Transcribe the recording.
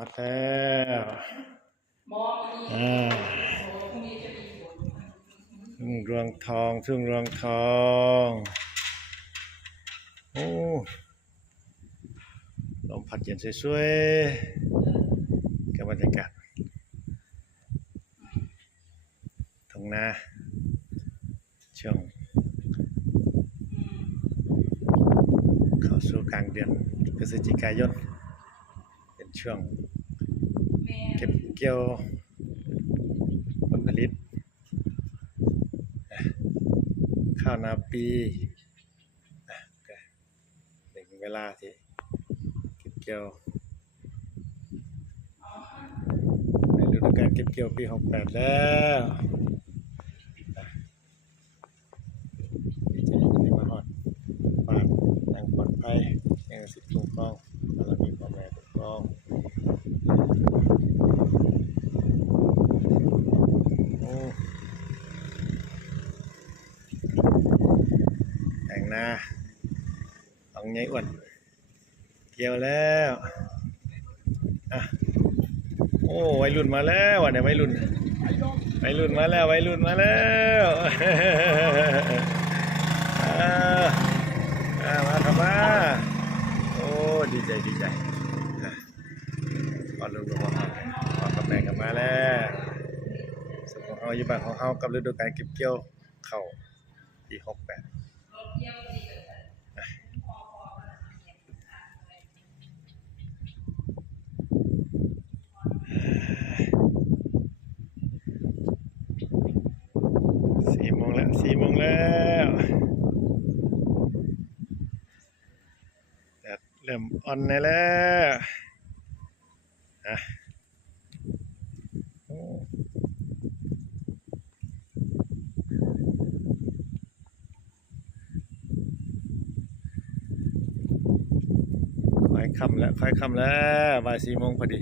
อดแล้วมองอีกพรุ่งนี้จะมีฝนทุ่งรวงทองทุ่งรวงทองโอ้ลมพัดเย็นสวยๆกับบรรยากาศทุ่งนาช่วงเข้าสู่กลางเดือนพฤศจิกายนเป็นช่วงเก็บเกี่ยวผลผลิตข้าวนาปีถึงเวลาที่เก็บเกี่ยวในฤดูกาลเก็บเกี่ยวปี68แล้วดีใจที่มาฮอดบ้านอย่างปลอดภัยยังสิทธิ์คุ้มครองเรามีพ่อแม่คุ้มครองแต่งหน้าของใหญ่อ้วนเกี่ยวแล้วอ่ะโอ้วัยรุ่นมาแล้วเนี่ยวัยรุ่นมาแล้ววัยรุ่นมาแล้วมาทำมาโอ้ดีใจก่อนลุงมาขอกาแฟกันมาแล้วสมของเราอยู่บ้านของเขากับฤดูกาลเก็บเกี่ยวเข้าปี684 โมงแล้วแดดเริ่มอ่อนแล้วค่อยค่ำแล้วบ่าย4 โมงพอดี